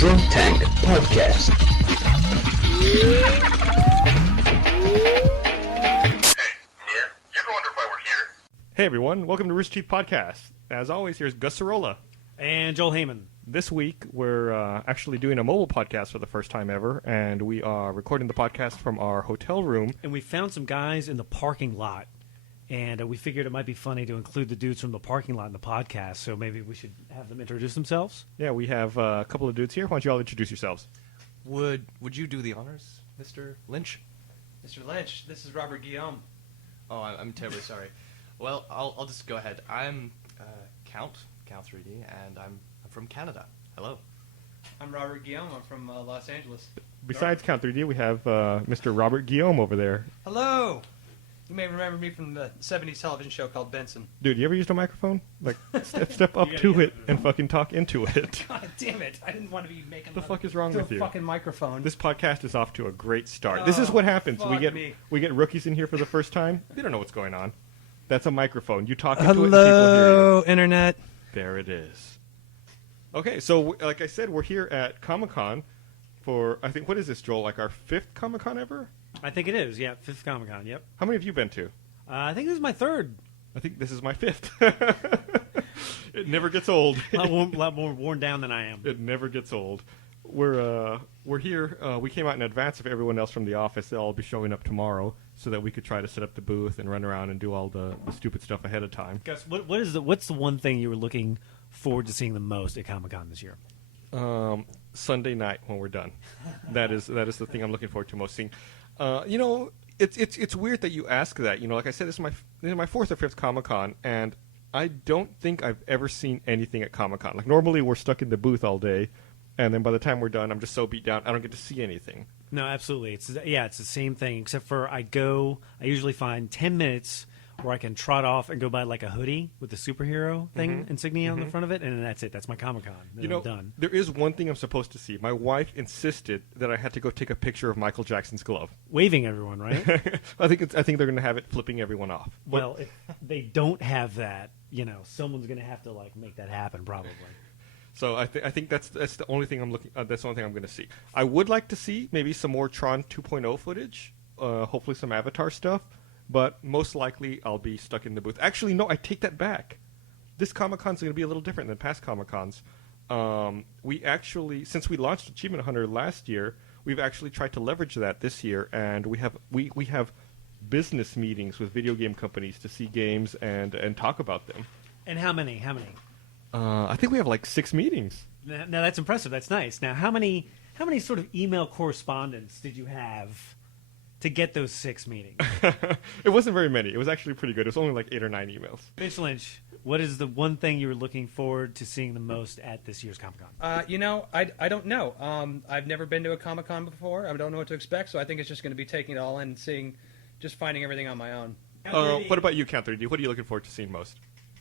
Drunk Tank Podcast. Hey everyone, welcome to Rooster Teeth Podcast. As always, here's Gus Sorola. And Joel Heyman. This week, we're actually doing a mobile podcast for the first time ever, and we are recording the podcast from our hotel room. And we found some guys in the parking lot, and we figured it might be funny to include the dudes from the parking lot in the podcast, so maybe we should have them introduce themselves. Yeah, we have a couple of dudes here. Why don't you all introduce yourselves? Would you do the honors, Mr. Lynch? Mr. Lynch, this is Robert Guillaume. Oh, I'm terribly sorry. Well, I'll just go ahead. I'm Count 3D, and I'm from Canada. Hello. I'm Robert Guillaume. I'm from Los Angeles. Besides Count 3D, we have Mr. Robert Guillaume over there. Hello. You may remember me from the 70s television show called Benson. Dude, you ever used a microphone? Like, step up to it and fucking talk into it. God damn it. I didn't want to be making What the fuck is wrong with you? fucking microphone. This podcast is off to a great start. This is what happens. We get rookies in here for the first time. They don't know what's going on. That's a microphone. You talk into it and people hear you. Hello, Internet. There it is. Okay, so like I said, we're here at Comic-Con for, I think, what is this, Joel? Like our 5th Comic-Con ever? I think it is, yeah, 5th Comic-Con, yep. How many have you been to? I think this is my 3rd. I think this is my 5th. It never gets old. A lot more worn down than I am. It never gets old. We're here. We came out in advance of everyone else from the office. They'll all be showing up tomorrow so that we could try to set up the booth and run around and do all the stupid stuff ahead of time. Gus, what's the one thing you were looking forward to seeing the most at Comic-Con this year? Sunday night when we're done. That is the thing I'm looking forward to most seeing. It's weird that you ask that. You know, like I said, this is my 4th or 5th Comic-Con, and I don't think I've ever seen anything at Comic-Con. Like normally we're stuck in the booth all day, and then by the time we're done, I'm just so beat down I don't get to see anything. No, absolutely. It's the same thing, except for I usually find 10 minutes where I can trot off and go buy like a hoodie with the superhero thing insignia on the front of it, and then that's it. That's my Comic-Con. Then I'm done. There is one thing I'm supposed to see. My wife insisted that I had to go take a picture of Michael Jackson's glove. Waving everyone, right? I think they're going to have it flipping everyone off. Well, if they don't have that, someone's going to have to like make that happen probably. So I think that's the only thing I'm looking. That's the only thing I'm going to see. I would like to see maybe some more Tron 2.0 footage. Hopefully some Avatar stuff. But most likely I'll be stuck in the booth. Actually, no, I take that back. This Comic-Con's going to be a little different than past Comic-Cons. We actually, since we launched Achievement Hunter last year, we've actually tried to leverage that this year, and we have business meetings with video game companies to see games and talk about them. And how many? I think we have like 6 meetings. Now that's impressive. That's nice. Now how many sort of email correspondence did you have to get those 6 meetings? It wasn't very many. It was actually pretty good. It was only like 8 or 9 emails. Mr. Lynch, what is the one thing you were looking forward to seeing the most at this year's Comic-Con? I don't know. I've never been to a Comic-Con before. I don't know what to expect, so I think it's just going to be taking it all in and just finding everything on my own. What about you, Count 3D? What are you looking forward to seeing most?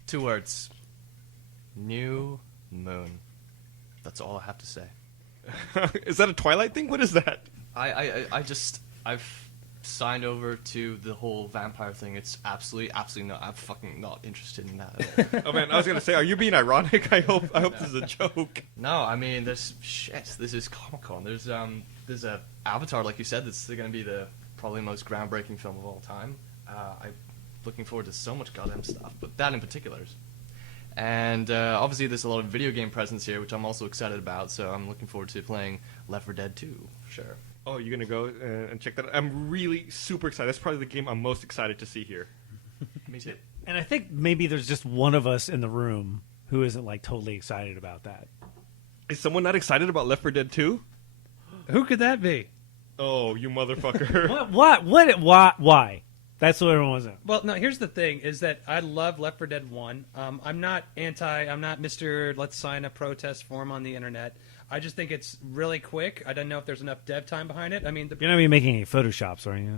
2 words. New moon. That's all I have to say. Is that a Twilight thing? What is that? I've signed over to the whole vampire thing. It's absolutely not. I'm fucking not interested in that at all. Oh man, I was gonna say, are you being ironic? I hope this is a joke. No, I mean, this is Comic-Con. There's a Avatar, like you said, that's gonna be the probably most groundbreaking film of all time. I'm looking forward to so much goddamn stuff, but that in particular. And obviously there's a lot of video game presence here, which I'm also excited about, so I'm looking forward to playing Left 4 Dead 2, for sure. Oh, you're going to go and check that out? I'm really super excited. That's probably the game I'm most excited to see here. Me too. And I think maybe there's just one of us in the room who isn't like totally excited about that. Is someone not excited about Left 4 Dead 2? Who could that be? Oh, you motherfucker. Why? That's what everyone was in. Well, no, here's the thing, is that I love Left 4 Dead 1. I'm not Mr. Let's sign a protest form on the internet. I just think it's really quick. I don't know if there's enough dev time behind it. I mean, you're not be making any Photoshops, are you?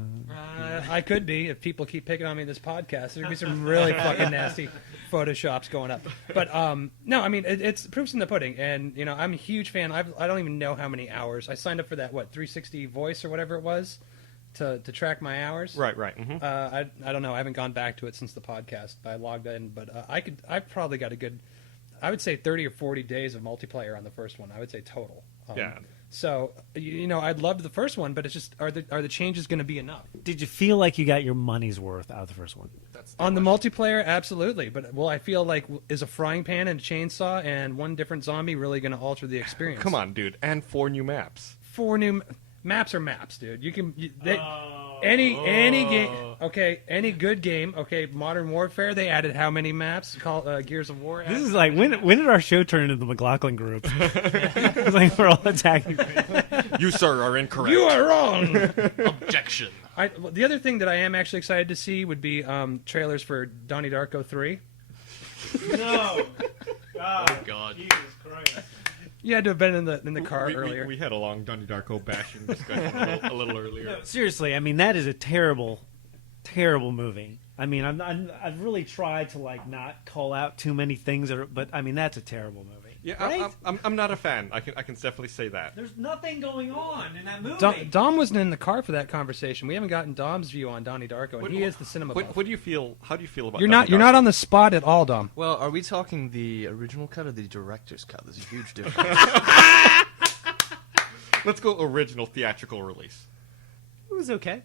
I could be if people keep picking on me in this podcast. There'd be some really fucking nasty Photoshops going up. But no, I mean it's proof's in the pudding, and I'm a huge fan. I don't even know how many hours I signed up for. That 360 voice or whatever it was to track my hours. Right. Mm-hmm. I don't know. I haven't gone back to it since the podcast. I logged in, but I've probably got a good, I would say 30 or 40 days of multiplayer on the first one. I would say total. Yeah. So I'd loved the first one, but it's just are the changes going to be enough? Did you feel like you got your money's worth out of the first one? On the multiplayer, absolutely. But I feel like is a frying pan and a chainsaw and one different zombie really going to alter the experience? Come on, dude. And 4 new maps. 4 new maps are maps, dude. You can any game. Okay, any good game. Okay, Modern Warfare. They added how many maps? Gears of War. This is like when did our show turn into the McLaughlin group? It's like we're all attacking. You, sir, are incorrect. You are wrong. Objection. The other thing that I am actually excited to see would be trailers for Donnie Darko 3. No. Oh God. Jesus Christ. You had to have been in the car earlier. We had a long Donnie Darko bashing discussion a little earlier. No, seriously, I mean that is a terrible, terrible movie. I mean, I've really tried to like not call out too many things, but I mean that's a terrible movie. Yeah, right? I'm not a fan. I can definitely say that. There's nothing going on in that movie. Dom wasn't in the car for that conversation. We haven't gotten Dom's view on Donnie Darko, and he is the cinema buff. What do you feel? How do you feel about? You're Donnie not Darko? on the spot at all, Dom. Well, are we talking the original cut or the director's cut? There's a huge difference. Let's go original theatrical release. It was okay.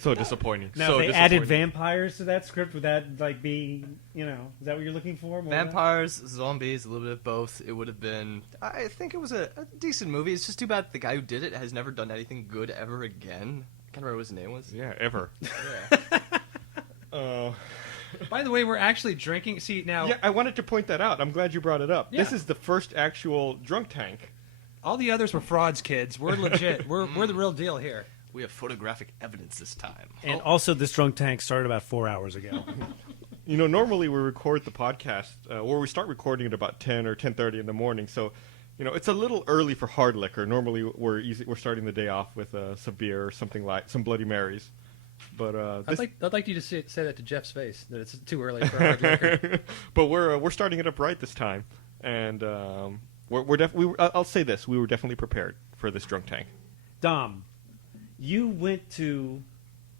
So disappointing. Now, so if they added disappointing. vampires to that script, would that like be, is that what you're looking for? More Vampires, zombies, a little bit of both. It would have been. I think it was a decent movie. It's just too bad the guy who did it has never done anything good ever again. I can't remember what his name was. Yeah, ever. Yeah. By the way, we're actually drinking. See now, Yeah, I wanted to point that out. I'm glad you brought it up. Yeah. This is the first actual drunk tank. all the others were frauds, kids. We're legit. We're the real deal here. We have photographic evidence this time. And also, this drunk tank started about 4 hours ago. Normally we record the podcast, or we start recording at about 10 or 10:30 in the morning. So, it's a little early for hard liquor. Normally we're starting the day off with some beer or something like some Bloody Marys. But I'd like you to say that to Jeff's face that it's too early for hard liquor. but we're starting it up right this time, and I'll say this: we were definitely prepared for this drunk tank. Dom, you went to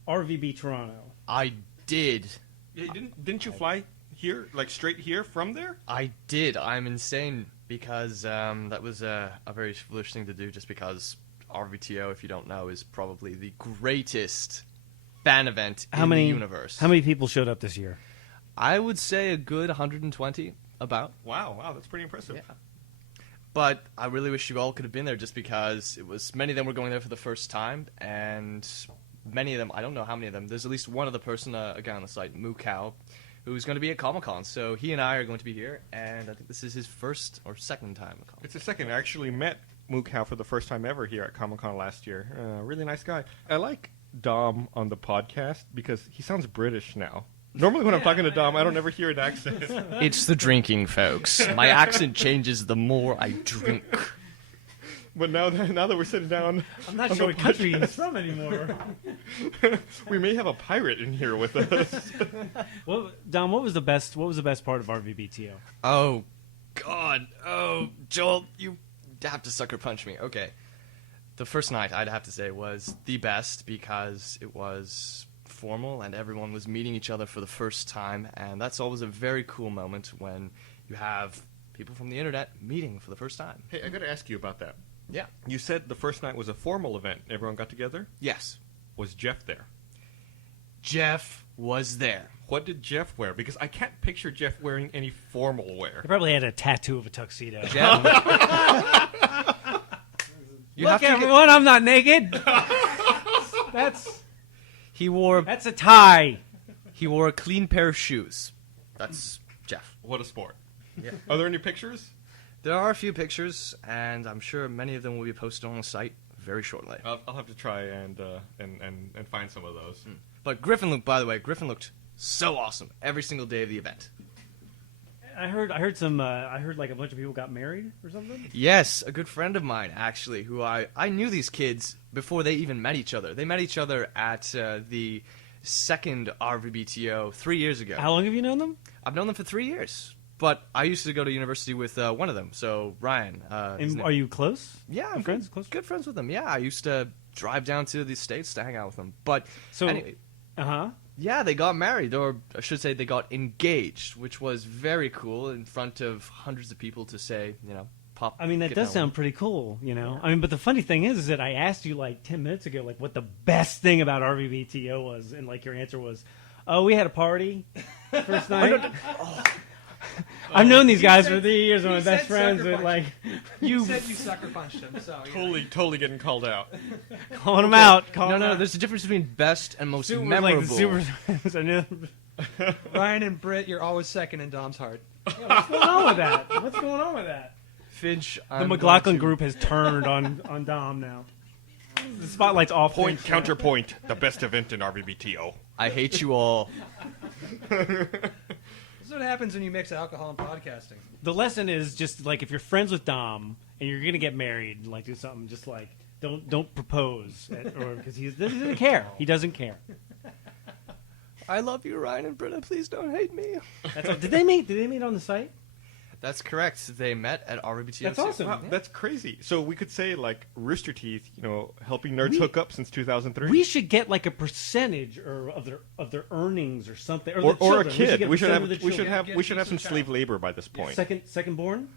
RVB Toronto. I did. Yeah, didn't you fly here, like straight here from there? I did. I'm insane because that was a very foolish thing to do just because RVTO, if you don't know, is probably the greatest fan event in the universe. How many people showed up this year? I would say a good 120, about. Wow, that's pretty impressive. Yeah. But I really wish you all could have been there just because many of them were going there for the first time, and many of them, I don't know how many of them, there's at least one other person, a guy on the site, Moo Cow, who's going to be at Comic-Con. So he and I are going to be here, and I think this is his first or second time at Comic-Con. It's the second. I actually met Moo Cow for the first time ever here at Comic-Con last year. Really nice guy. I like Dom on the podcast because he sounds British now. Normally when I'm talking to Dom, I don't ever hear an accent. It's the drinking, folks. My accent changes the more I drink. But now that we're sitting down, I'm not on sure the what country podcast, he's from anymore. we may have a pirate in here with us. Dom, what was the best part of RVBTO? Oh, God. Oh, Joel, you have to sucker punch me. Okay. The first night, I'd have to say, was the best because it was formal and everyone was meeting each other for the first time, and that's always a very cool moment when you have people from the internet meeting for the first time. Hey, I got to ask you about that. Yeah. You said the first night was a formal event. Everyone got together? Yes. Was Jeff there? Jeff was there. What did Jeff wear? Because I can't picture Jeff wearing any formal wear. He probably had a tattoo of a tuxedo. Jeff. Look, everyone, I'm not naked. He wore That's a tie. He wore a clean pair of shoes. That's Jeff. What a sport. Yeah. Are there any pictures? There are a few pictures, and I'm sure many of them will be posted on the site very shortly. I'll have to try and find some of those. But Griffin looked so awesome every single day of the event. I heard like a bunch of people got married or something. Yes, a good friend of mine, actually, who I knew these kids before they even met each other. They met each other at the second RVBTO 3 years ago. How long have you known them? I've known them for 3 years. But I used to go to university with one of them, so Ryan. And are you close? Yeah, I'm friends? Close? good friends with them. Yeah, I used to drive down to the States to hang out with them. But So, anyway, Yeah, they got married, or I should say they got engaged, which was very cool in front of hundreds of people to say, pop. I mean, that does sound pretty cool, Yeah. I mean, but the funny thing is that I asked you like 10 minutes ago, like what the best thing about RVBTO was, and like your answer was, "Oh, we had a party first night." I've known these guys for 3 years. One of my best friends. But like, You said you sucker punched him, so Totally getting called out. calling them out. No, there's a difference between best and most Super, memorable. like the super. I knew. Ryan and Britt, you're always second in Dom's heart. Yeah, what's going on with that? What's going on with that? Finch, The McLaughlin group has turned on Dom now. The spotlight's off. Point, Finch. counterpoint, the best event in RVBTO. I hate you all. This is what happens when you mix alcohol and podcasting. The lesson is just like if you're friends with Dom and you're gonna get married, like do something just like don't propose, or because he doesn't care. He doesn't care. I love you, Ryan and Britta. Please don't hate me. That's all. Did they meet on the site? That's correct. They met at RBTO. That's awesome. Wow, that's crazy. So we could say like Rooster Teeth, helping nerds hook up since 2003. We should get like a percentage of their earnings or something, or the a children. kid. We should percent have of the children. we should have some slave labor by this point. Second born.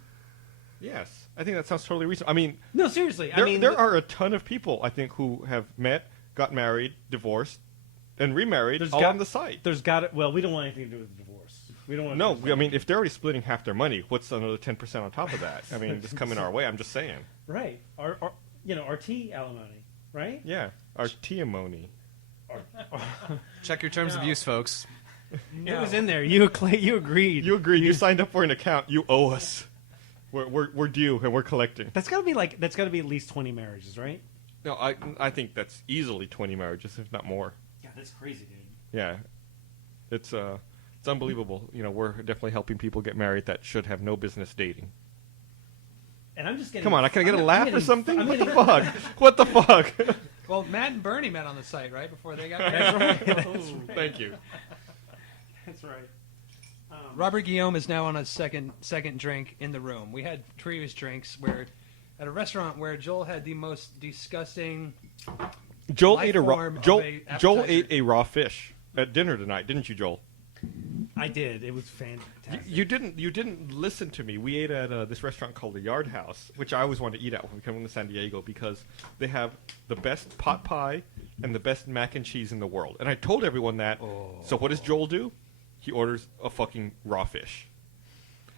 Yes, I think that sounds totally reasonable. I mean, No, seriously. there are a ton of people I think who have met, got married, divorced, and remarried all on the site. There's got it. Well, we don't want anything to do with the divorce. We don't want. No, I mean, if they're already splitting half their money, what's another 10% on top of that? I mean, just coming our way. I'm just saying. Right. Our RT alimony. Right. Yeah, our tiamony. Check your terms of use, folks. It was in there. You agreed. You agreed. You signed up for an account. You owe us. We're due and we're collecting. That's got to be at least 20 marriages, right? No, I think that's easily 20 marriages, if not more. Yeah, that's crazy, dude. Yeah, it's unbelievable. We're definitely helping people get married that should have no business dating. And I'm just getting. Come on, can I get a laugh or something? I'm What getting- the fuck? What the fuck? Well, Matt and Bernie met on the site, right, before they got married. That's right. That's right. Thank you. That's right. Robert Guillaume is now on a second drink in the room. We had previous drinks at a restaurant where Joel had the most disgusting. Joel Life ate a raw. form of Joel a Joel appetizer. ate a raw fish at dinner tonight, didn't you, Joel? I did. It was fantastic. You didn't listen to me. We ate at this restaurant called the Yard House, which I always wanted to eat at when we come to San Diego because they have the best pot pie and the best mac and cheese in the world. And I told everyone that. So what does Joel do? He orders a fucking raw fish.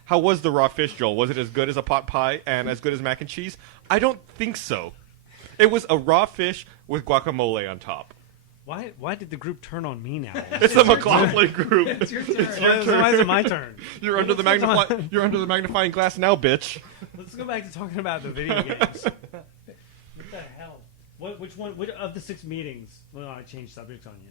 How was the raw fish, Joel? Was it as good as a pot pie and as good as mac and cheese? I don't think so. It was a raw fish with guacamole on top. Why did the group turn on me now? It's a McLaughlin group. It's your turn. Why is it my turn? You're under the magnifying glass now, bitch. Let's go back to talking about the video games. What the hell? Which one of the 6 meetings? Well, I changed subjects on you.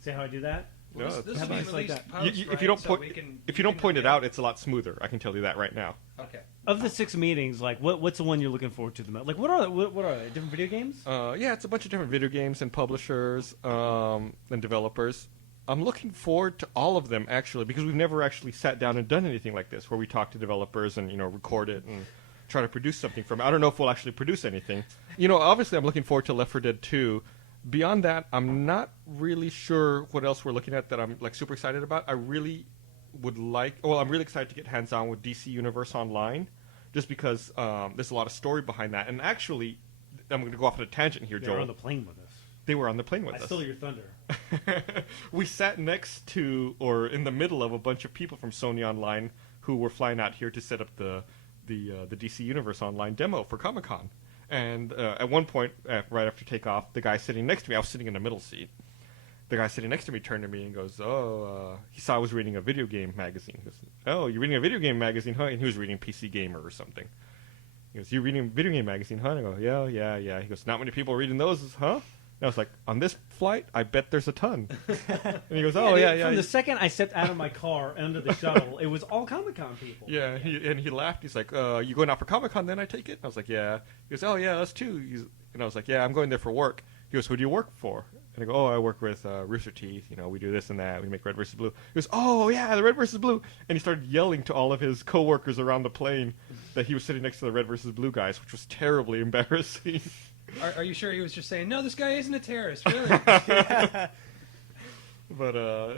See how I do that? No, This it's- will be Like released that. post, if right? you don't So point we can- if you don't point it out, it's a lot smoother. I can tell you that right now. Okay. Of the 6 meetings, like what's the one you're looking forward to the most? Like what are they? Different video games? Yeah, it's a bunch of different video games and publishers and developers. I'm looking forward to all of them actually because we've never actually sat down and done anything like this where we talk to developers and record it and try to produce something from it. I don't know if we'll actually produce anything. Obviously I'm looking forward to Left 4 Dead 2. Beyond that, I'm not really sure what else we're looking at that I'm like super excited about. I'm really excited to get hands-on with DC Universe Online, just because there's a lot of story behind that. And actually, I'm going to go off on a tangent here, They Joel. were on the plane with us. They were on the plane with I us. stole your thunder. We sat next to, or in the middle of, a bunch of people from Sony Online who were flying out here to set up the DC Universe Online demo for Comic-Con. And at one point, right after takeoff, the guy sitting next to me, I was sitting in the middle seat. The guy sitting next to me turned to me and goes, he saw I was reading a video game magazine. He goes, "Oh, you're reading a video game magazine, huh?" And he was reading PC Gamer or something. He goes, "You're reading a video game magazine, huh?" And I go, yeah. He goes, "Not many people reading those, huh?" And I was like, "On this flight, I bet there's a ton." And he goes, "Oh, yeah." From the second I stepped out of my car under the shuttle, it was all Comic-Con people. Yeah, he laughed. He's like, "You going out for Comic-Con then, I take it?" I was like, "Yeah." He goes, "Oh, yeah, us too." And I was like, "Yeah, I'm going there for work." He goes, "Who do you work for?" And I go, "Oh, I work with Rooster Teeth. We do this and that. We make Red vs. Blue." He goes, "Oh, yeah, the Red vs. Blue." And he started yelling to all of his coworkers around the plane that he was sitting next to the Red vs. Blue guys, which was terribly embarrassing. Are you sure he was just saying, "No, this guy isn't a terrorist"? Really? But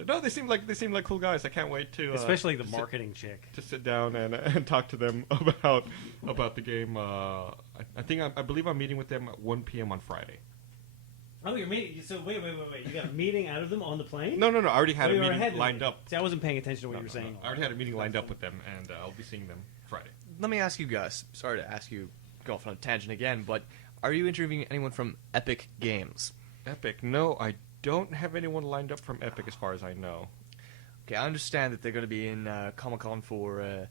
no, they seem like cool guys. I can't wait to Especially the marketing chick. to sit down and talk to them about the game. I believe I'm meeting with them at 1 p.m. on Friday. Oh, you're meeting. So wait. You got a meeting out of them on the plane? No. I already had Oh, a you were meeting ahead of lined me. up. See, I wasn't paying attention to what you were No. saying. I already had a meeting lined up with them, and I'll be seeing them Friday. Let me ask you, Gus. Sorry to ask you, go off on a tangent again, but are you interviewing anyone from Epic Games? Epic? No, I don't have anyone lined up from Epic as far as I know. Okay, I understand that they're going to be in Comic-Con for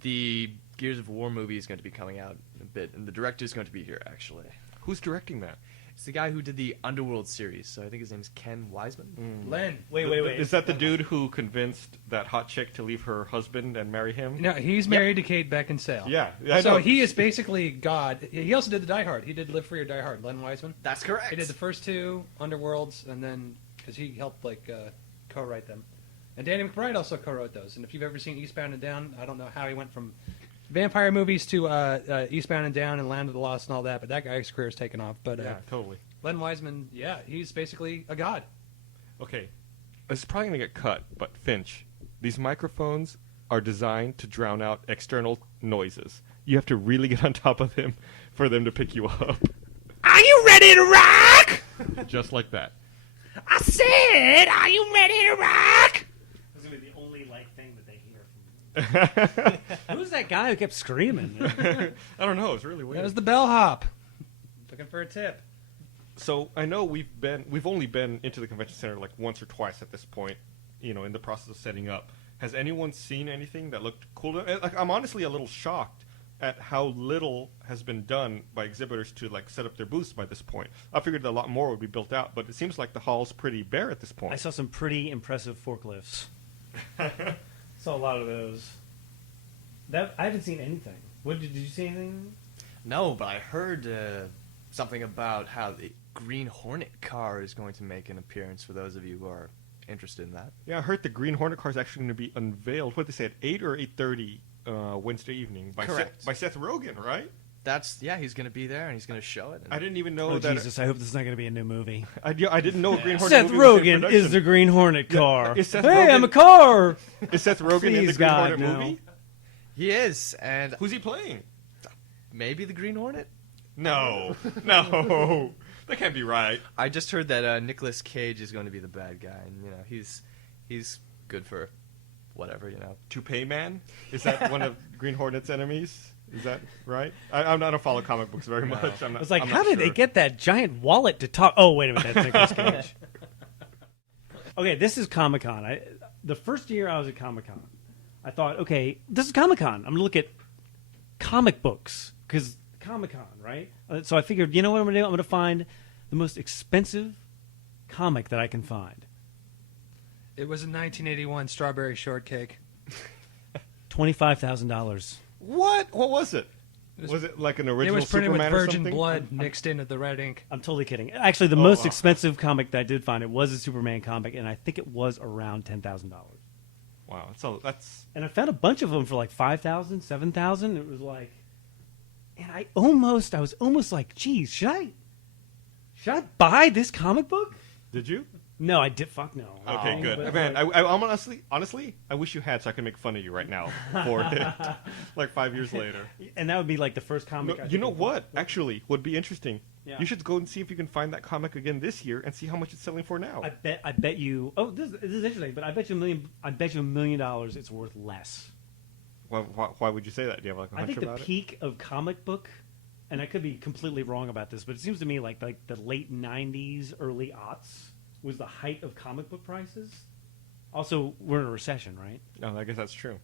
the Gears of War movie is going to be coming out in a bit, and the director's going to be here, actually. Who's directing that? It's the guy who did the Underworld series, so I think his name's Ken Wiseman. Len. Wait. Is that the dude who convinced that hot chick to leave her husband and marry him? No, he's married to Kate Beckinsale. Yeah, I So know. he is basically God. He also did the Die Hard. He did Live Free or Die Hard. Len Wiseman. That's correct. He did the first two Underworlds, and then because he helped co-write them, and Danny McBride also co-wrote those. And if you've ever seen Eastbound and Down, I don't know how he went from vampire movies to Eastbound and Down and Land of the Lost and all that, but that guy's career is taken off. But Yeah, totally. Len Wiseman, yeah, he's basically a god. Okay, it's probably going to get cut, but Finch, these microphones are designed to drown out external noises. You have to really get on top of them for them to pick you up. Are you ready to rock? Just like that. I said, are you ready to rock? That's going to be the only thing that they hear from me. Who's that guy who kept screaming? I don't know, it's really That weird. was the bellhop. Looking for a tip. So I know we've only been into the convention center like once or twice at this point, in the process of setting up. Has anyone seen anything that looked cool? Like, I'm honestly a little shocked at how little has been done by exhibitors to set up their booths by this point. I figured a lot more would be built out, but it seems like the hall's pretty bare at this point. I saw some pretty impressive forklifts. Saw a lot of those. I haven't seen anything. Did you see anything? No, but I heard something about how the Green Hornet car is going to make an appearance for those of you who are interested in that. Yeah, I heard the Green Hornet car is actually going to be unveiled. What did they say, at 8 or 8:30 Wednesday evening by Correct. by Seth Rogen, right? He's going to be there and he's going to show it. And I didn't even know Oh, that. Jesus, I hope this is not going to be a new movie. I didn't know a Green Hornet Seth movie was in Rogen production. is the Green Hornet car. is Seth Hey, Rogen- I'm a car! Is Seth Rogen in the Please, Green God, Hornet no. movie? He is, and Who's he playing? maybe the Green Hornet? No, that can't be right. I just heard that Nicolas Cage is going to be the bad guy, and he's good for whatever. Toupee Man? Is that one of Green Hornet's enemies? Is that right? I don't follow comic books very much. I'm not, I was like, I'm how not did they sure. get that giant wallet to talk? Oh, wait a minute, that's Nicolas Cage. Okay, this is Comic-Con. The first year I was at Comic-Con, I thought, okay, this is Comic-Con. I'm going to look at comic books, because Comic-Con, right? So I figured, you know what I'm going to do? I'm going to find the most expensive comic that I can find. It was a 1981 Strawberry Shortcake. $25,000. What? What was it? Was it like an It original was printed Superman with or virgin something? blood mixed in with the red ink. I'm totally kidding. Actually, the most expensive comic that I did find, it was a Superman comic, and I think it was around $10,000. Wow, that's And I found a bunch of them for like $5,000, $7,000. It was like, and I was almost like, geez, should I buy this comic book? Did you? No, I did. Fuck no. Okay, good. But, Man, I'm honestly, I wish you had so I could make fun of you right now for it. Like 5 years later. and that would be like the first comic. No, I you know think what? Actually, would be interesting. Yeah. You should go and see if you can find that comic again this year and see how much it's selling for now. I bet you. Oh, this is interesting. But I bet you $1 million it's worth less. Why would you say that? Do you have like a I hunch think the about it? peak of comic book, and I could be completely wrong about this, but it seems to me like the late '90s, early aughts was the height of comic book prices. Also, we're in a recession, right? No, I guess that's true.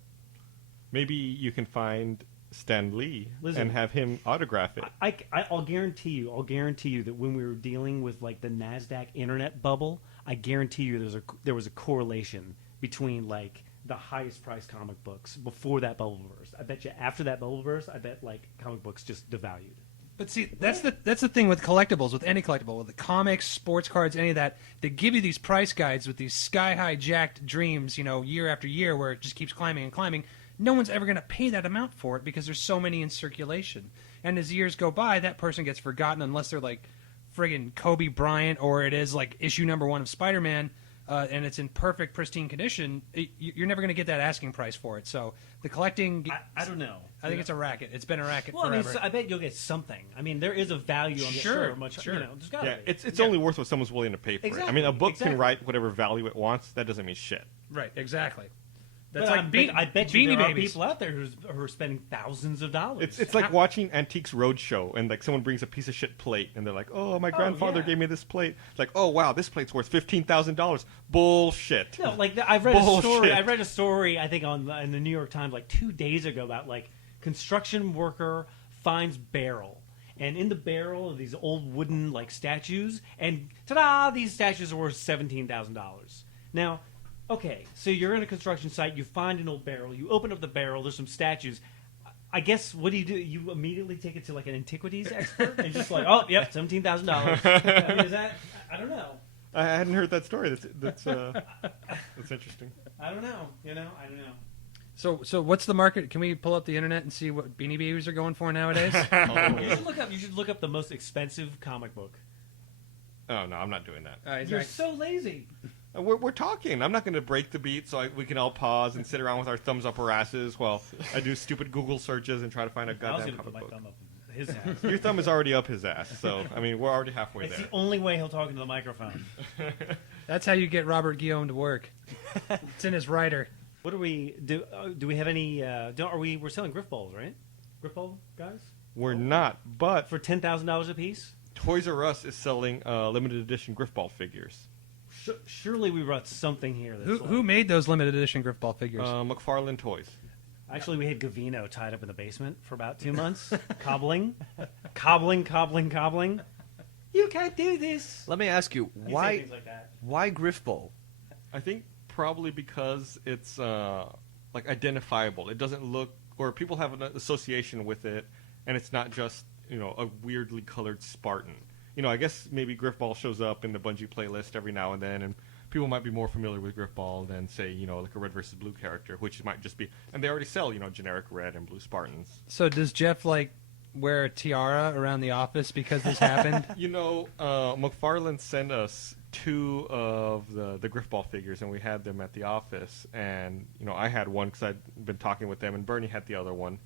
Maybe you can find Stan Lee Listen, and have him autograph it. I'll guarantee you that when we were dealing with like the NASDAQ internet bubble, I guarantee you there was a correlation between like the highest priced comic books before that bubble burst. I bet you after that bubble burst, I bet like comic books just devalued. But see, that's the thing with collectibles, with any collectible, with the comics, sports cards, any of that. They give you these price guides with these sky-high jacked dreams, year after year, where it just keeps climbing and climbing. No one's ever going to pay that amount for it because there's so many in circulation. And as years go by, that person gets forgotten unless they're like friggin' Kobe Bryant or it is like issue number 1 of Spider-Man. and it's in perfect, pristine condition, you're never going to get that asking price for it. So the collecting, I don't know. I think it's a racket. It's been a racket Well, forever. I bet you'll get something. I mean, there is a value on the Sure, much. sure. You know, there's gotta be. It's only worth what someone's willing to pay for it. I mean, a book can write whatever value it wants. That doesn't mean shit. Right, exactly. That's But like I bet you Beanie there are Babies. people out there who are spending thousands of dollars. It's like watching Antiques Roadshow, and like someone brings a piece of shit plate, and they're like, "Oh, my grandfather yeah. gave me this plate." It's like, "Oh, wow, this plate's worth $15,000." Bullshit. No, like I read Bullshit. a story. I read a story. I think in the New York Times like 2 days ago about like construction worker finds barrel, and in the barrel are these old wooden like statues, and ta-da! These statues are worth $17,000. Now, okay, so you're in a construction site. You find an old barrel. You open up the barrel. There's some statues. I guess what do? You immediately take it to like an antiquities expert and just like, oh, yep, $17,000. I mean, is that? I don't know. I hadn't heard that story. That's interesting. I don't know. I don't know. So what's the market? Can we pull up the internet and see what Beanie Babies are going for nowadays? You should look up the most expensive comic book. Oh no, I'm not doing that. You're so lazy. We're talking. I'm not going to break the beat, so we can all pause and sit around with our thumbs up our asses while I do stupid Google searches and try to find a I was goddamn going to put comic my book. thumb up his ass. Your thumb is already up his ass, so I mean we're already halfway It's there. the only way he'll talk into the microphone. That's how you get Robert Guillaume to work. It's in his writer. What do we do? Do we have any? We're selling Griff balls, right? Griff ball guys We're not, but for $10,000 a piece. Toys R Us is selling limited edition Griffball figures. Surely we brought something here. That's Who made those limited edition Griffball figures? McFarlane Toys. Actually, we had Gavino tied up in the basement for about 2 months, cobbling. You can't do this. Let me ask you, He'd say why things like that. Griff Bowl? I think probably because it's like identifiable. It doesn't look, or people have an association with it, and it's not just a weirdly colored Spartan. I guess maybe Griffball shows up in the Bungie playlist every now and then, and people might be more familiar with Griffball than, say, like a red versus blue character, which might just be... And they already sell, generic red and blue Spartans. So does Jeff, wear a tiara around the office because this happened? McFarlane sent us 2 of the Griffball figures, and we had them at the office. And, I had one because I'd been talking with them, and Bernie had the other one.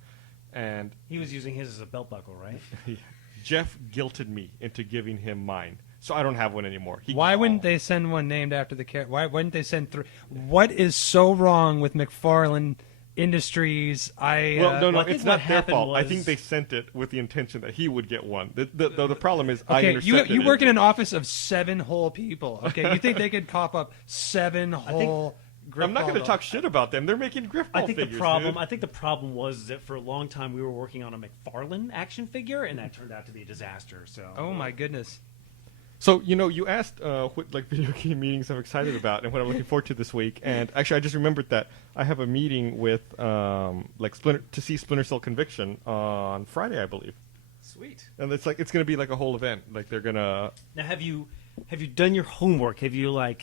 And He was using his as a belt buckle, right? Jeff guilted me into giving him mine, so I don't have one anymore. Why wouldn't they send one named after the character? Why wouldn't they send 3? What is so wrong with McFarlane Industries? No, I think it's what not their happened fault. I was- think they sent it with the intention that he would get one. The problem is I Okay, intercepted you work it. in an office of 7 whole people. Okay, you think they could cough up 7 whole? I'm not going to Griffball talk shit about them. They're making Griffball I think figures, the problem. dude. I think the problem was that for a long time we were working on a McFarlane action figure, and that turned out to be a disaster. So. Oh my goodness! So, you asked what video game meetings I'm excited about and what I'm looking forward to this week. And actually, I just remembered that I have a meeting with to see Splinter Cell Conviction on Friday, I believe. Sweet. And it's going to be like a whole event. Like they're gonna. Now, have you done your homework? Have you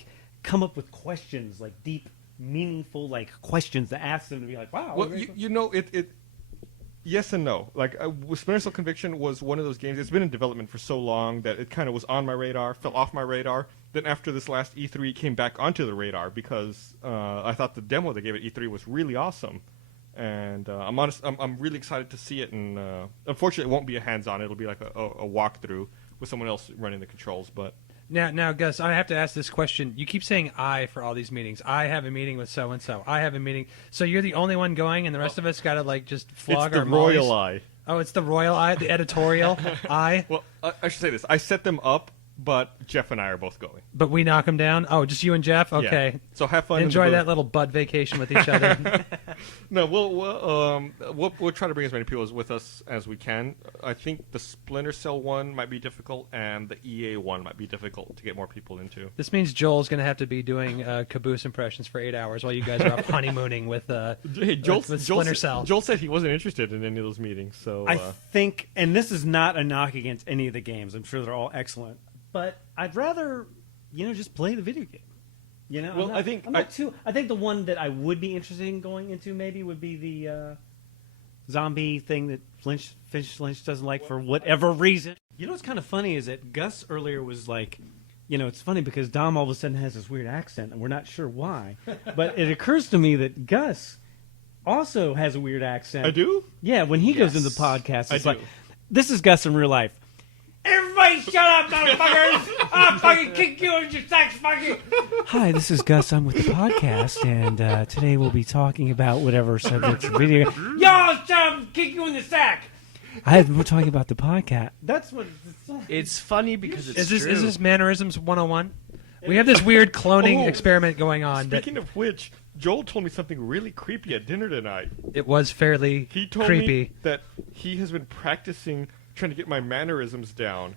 come up with questions, deep, meaningful questions to ask them to be like, wow? Well, it. Yes and no. Splinter Cell Conviction was one of those games. It's been in development for so long that it kind of was on my radar, fell off my radar. Then after this last E3, it came back onto the radar because I thought the demo they gave at E3 was really awesome, and I'm really excited to see it. And unfortunately, it won't be a hands-on. It'll be like a walkthrough with someone else running the controls. But Now, Gus, I have to ask this question. You keep saying "I" for all these meetings. I have a meeting with so and so. I have a meeting. So you're the only one going, and the rest of us got to just flog it's our the royal mollies? eye. Oh, it's the royal eye, the editorial eye. Well, I should say this. I set them up, but Jeff and I are both going. But we knock them down. Oh, just you and Jeff. Okay. Yeah. So have fun. Enjoy in the that little bud vacation with each other. No, we'll try to bring as many people with us as we can. I think the Splinter Cell one might be difficult, and the EA one might be difficult to get more people into. This means Joel's going to have to be doing caboose impressions for 8 hours while you guys are up honeymooning with with Splinter Cell. Joel said he wasn't interested in any of those meetings. So I think, and this is not a knock against any of the games. I'm sure they're all excellent, but I'd rather, just play the video game. Well, I think I think the one that I would be interested in going into maybe would be the zombie thing that Lynch doesn't like for whatever reason. What's kind of funny is that Gus earlier was it's funny because Dom all of a sudden has this weird accent, and we're not sure why. But it occurs to me that Gus also has a weird accent. I do? Yeah, when he goes into the podcast, it's I like, do. this is Gus in real life. Everybody shut up, motherfuckers! I'll fucking kick you in your sacks, fucking... Hi, this is Gus. I'm with the podcast, and today we'll be talking about whatever subject video. Y'all shut up, kick you in the sack! We're talking about the podcast. That's what it's like. It's funny because it's true. Is this mannerisms 101? We have this weird cloning experiment going on. Speaking of which, Joel told me something really creepy at dinner tonight. It was fairly He told creepy. me that he has been practicing trying to get my mannerisms down,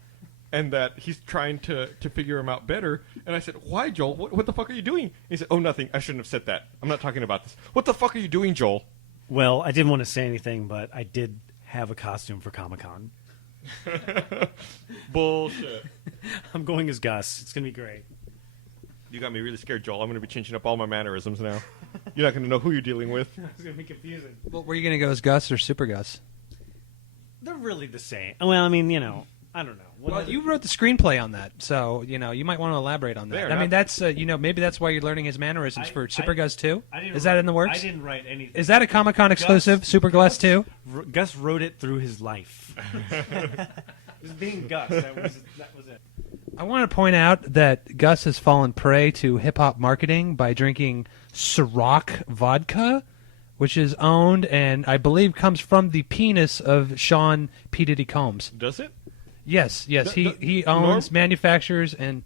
and that he's trying to figure them out better. And I said, why, Joel? What the fuck are you doing? He said, oh, nothing. I shouldn't have said that. I'm not talking about this. What the fuck are you doing, Joel? Well, I didn't want to say anything, but I did have a costume for Comic-Con. Bullshit. I'm going as Gus. It's going to be great. You got me really scared, Joel. I'm going to be changing up all my mannerisms now. You're not going to know who you're dealing with. It's going to be confusing. Well, were you going to go as Gus or Super Gus? They're really the same. Well, I mean, I don't know. Well, you wrote the screenplay on that, so you might want to elaborate on that. I mean, that's maybe that's why you're learning his mannerisms for Super Gus 2. Is that in the works? I didn't write anything. Is that a Comic-Con exclusive? Super Gus 2? Gus wrote it through his life. Just being Gus. That was it. I want to point out that Gus has fallen prey to hip-hop marketing by drinking Ciroc vodka, which is owned and I believe comes from the penis of Sean P. Diddy Combs. Does it? Yes. He owns, manufactures, and...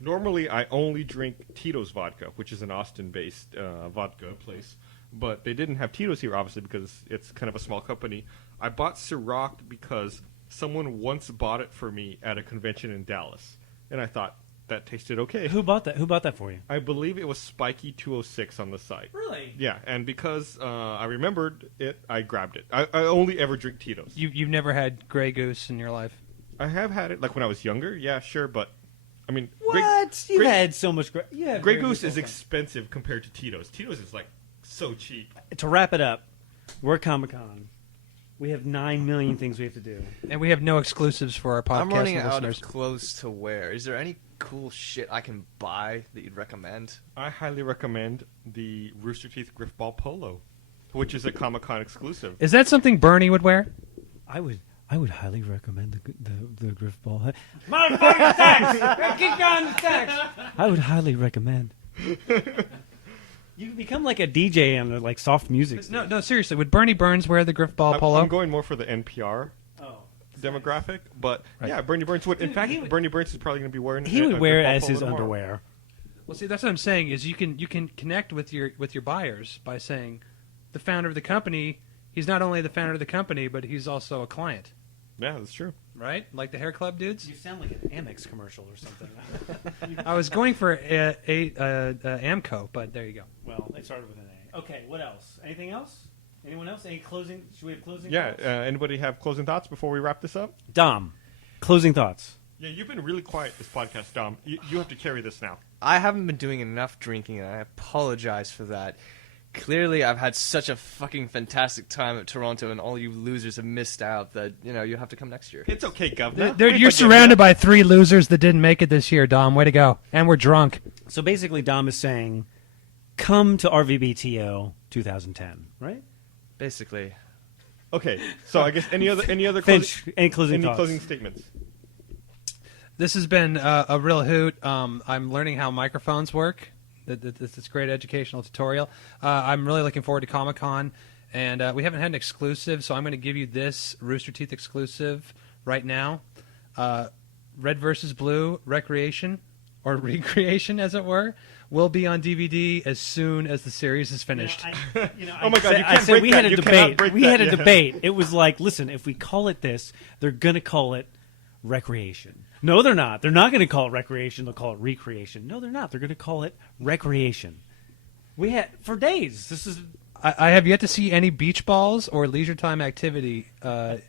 Normally, I only drink Tito's vodka, which is an Austin-based vodka place. But they didn't have Tito's here, obviously, because it's kind of a small company. I bought Ciroc because someone once bought it for me at a convention in Dallas. And I thought, that tasted okay. Who bought that? Who bought that for you? I believe it was Spiky 206 on the site. Really? Yeah, and because I remembered it, I grabbed it. I only ever drink Tito's. You've never had Grey Goose in your life? I have had it, like when I was younger. Yeah, sure, but I mean, What? You've had so much. Grey Goose is expensive compared to Tito's. Tito's is like so cheap. To wrap it up, we're at Comic-Con. We have 9 million things we have to do. And we have no exclusives for our podcast I'm running out listeners. of clothes to wear. Is there any cool shit I can buy that you'd recommend? I highly recommend the Rooster Teeth Griffball Polo, which is a Comic-Con exclusive. Is that something Bernie would wear? I would highly recommend the Griffball. Motherfucking sacks! Keep going the sacks! I would highly recommend. You can become like a DJ on like soft music. No, seriously. Would Bernie Burns wear the Griffball polo? I'm going more for the NPR demographic, but yeah, Bernie Burns would. In fact, Bernie Burns is probably going to be wearing. He would wear it as Griffball his polo tomorrow. underwear. Well, see, that's what I'm saying. Is you can connect with your buyers by saying, the founder of the company. He's not only the founder of the company, but he's also a client. Yeah, that's true. Right? Like the hair club dudes? You sound like an Amex commercial or something. I was going for Amco, but there you go. Well, it started with an A. Okay, what else? Anything else? Anyone else? Any closing? Should we have closing thoughts? Anybody have closing thoughts before we wrap this up? Dom, closing thoughts. Yeah, you've been really quiet this podcast, Dom. You have to carry this now. I haven't been doing enough drinking, and I apologize for that. Clearly, I've had such a fucking fantastic time at Toronto, and all you losers have missed out that, you have to come next year. It's okay, Governor. You're surrounded by 3 losers that didn't make it this year, Dom. Way to go. And we're drunk. So basically, Dom is saying, come to RVBTO 2010, right? Basically. Okay, so I guess any other any closing thoughts? closing statements? This has been a real hoot. I'm learning how microphones work. This is a great educational tutorial. I'm really looking forward to Comic-Con, and we haven't had an exclusive, so I'm going to give you this Rooster Teeth exclusive right now. Red vs. Blue Recreation, or Recreation as it were, will be on DVD as soon as the series is finished. Oh my God, you can't break we that. had a You debate. cannot break We that, had a yeah. debate. It was like, listen, if we call it this, they're going to call it Recreation. No, they're not. They're not going to call it Recreation. They'll call it Recreation. No, they're not. They're going to call it Recreation. We had for days. This is. I have yet to see any beach balls or leisure time activity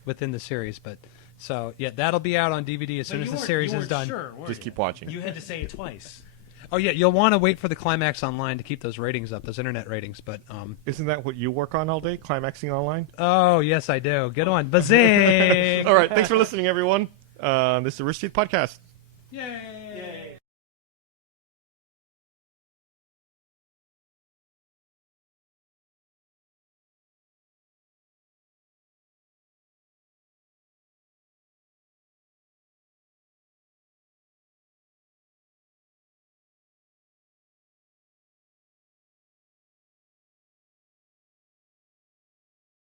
within the series, but so yeah, that'll be out on DVD as soon as the series is done. Sure, Just keep watching. You had to say it twice. Oh yeah, you'll want to wait for the climax online to keep those ratings up, those internet ratings. But Isn't that what you work on all day, climaxing online? oh yes, I do. Get on, bazing! All right, thanks for listening, everyone. This is the Rooster Teeth Podcast. Yay!